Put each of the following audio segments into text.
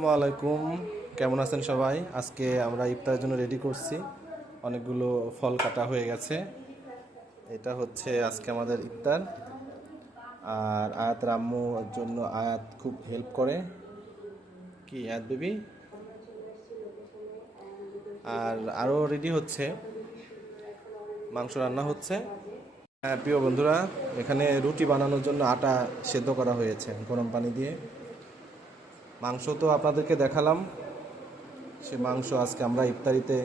আসসালামু আলাইকুম, কেমন আছেন সবাই? আজকে আমরা ইফতারের জন্য রেডি করছি। অনেকগুলো ফল কাটা হয়ে গেছে। এটা হচ্ছে আজকে আমাদের ইফতার। আর আয়াত আম্মুর জন্য আয়াত খুব হেল্প করে। কি আয়াত বেবি? আর আরও রেডি হচ্ছে, মাংস রান্না হচ্ছে। হ্যাঁ প্রিয় বন্ধুরা, এখানে রুটি বানানোর জন্য আটা সেদ্ধ করা হয়েছে গরম পানি দিয়ে। মাংস তো আপনাদেরকে দেখালাম, সে মাংস আজকে আমরা ইফতারিতে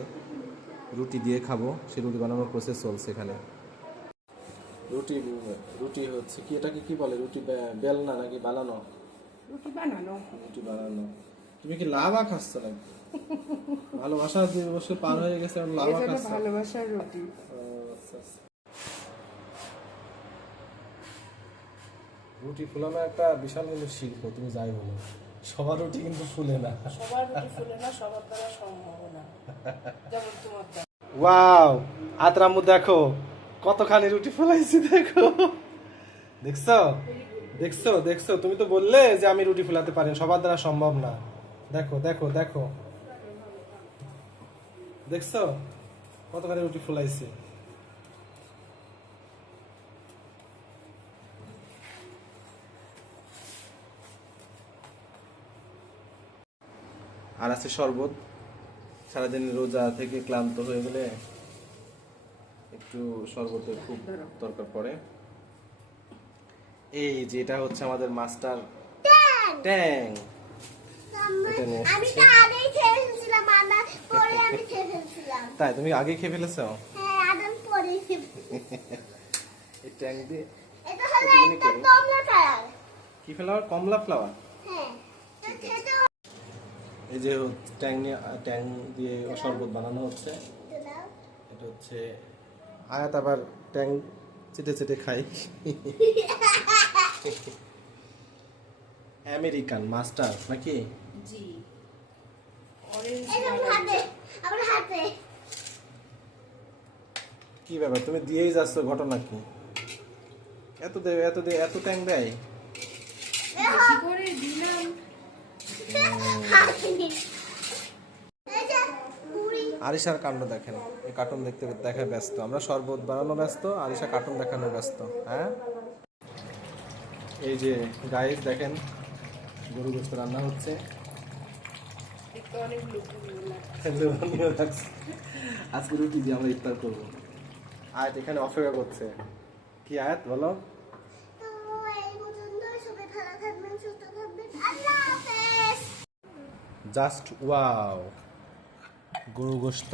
রুটি দিয়ে খাবো। সে রুটি বানানোর প্রসেস চলছে এখানে। রুটি রুটি হচ্ছে কি, এটাকে কি বলে? রুটি বেলনা নাকি বানানো? রুটি বানানো। রুটি বানানো। তুমি কি লাভা খাচ্ছ নাকি? ভালোবাসার দিবস পার হয়ে গেছে, লাভা খাচ্ছ? ভালোবাসার রুটি। আচ্ছা আচ্ছা। রুটি ফুলানো একটা বিশাল কিন্তু শিল্প, তুমি যাই বলো। সবার রুটি কিন্তু ফুলে না। সবার রুটি ফুলে না, সবার দ্বারা সম্ভব না। যেমন তোমার দ্বারা। ওয়াও, আতরামু দেখো কতখানি রুটি ফুলাইছি, দেখো। দেখছো দেখছো দেখছো, তুমি তো বললে যে আমি রুটি ফুলাতে পারি, সবার দ্বারা সম্ভব না। দেখো দেখো দেখো, দেখছো কতখানি রুটি ফুলাইছি। আর আছে শরবত। সারাদিন রোজা থেকে ক্লান্ত হয়ে গেলে একটু শরবতের খুব দরকার পড়ে। এই যে এটা হচ্ছে আমাদের মাস্টার ট্যাং। তাই তুমি আগে খেয়ে ফেলেছো? এই ট্যাং দিয়ে কি ফ্লাওয়ার? কমলা ফ্লাওয়ার। এই যে ট্যাং দিয়ে শরবত বানানো হচ্ছে। এটা হচ্ছে আয়াত আবার ট্যাং চেটে চেটে খাই। আমেরিকান মাস্টার নাকি? জি। কি ব্যাপার, তুমি দিয়েই যাচ্ছ, ঘটনা কি? এত দেয় এত দেয়, এত ট্যাং দেয়? বেশি করে দিলাম। আরিশার কাণ্ড দেখেন, এই কার্টুন দেখতে দেখায় ব্যস্ত। আমরা শরবত বানানো ব্যস্ত, আরিশা কার্টুন দেখানো ব্যস্ত। হ্যাঁ, এই যে গাইস দেখেন, গরু গোস্ত রান্না হচ্ছে। অনেক লোভনীয় লাগছে। আজকে রুটি দিয়ে আমরা ইফতার করবো। আয়াত এখানে অপেক্ষা করছে। কি আয়াত বলো? জাস্ট ওয়াও, গরু গোস্ত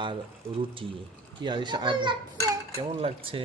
আর রুটি। কি আরিশা, কেমন লাগছে?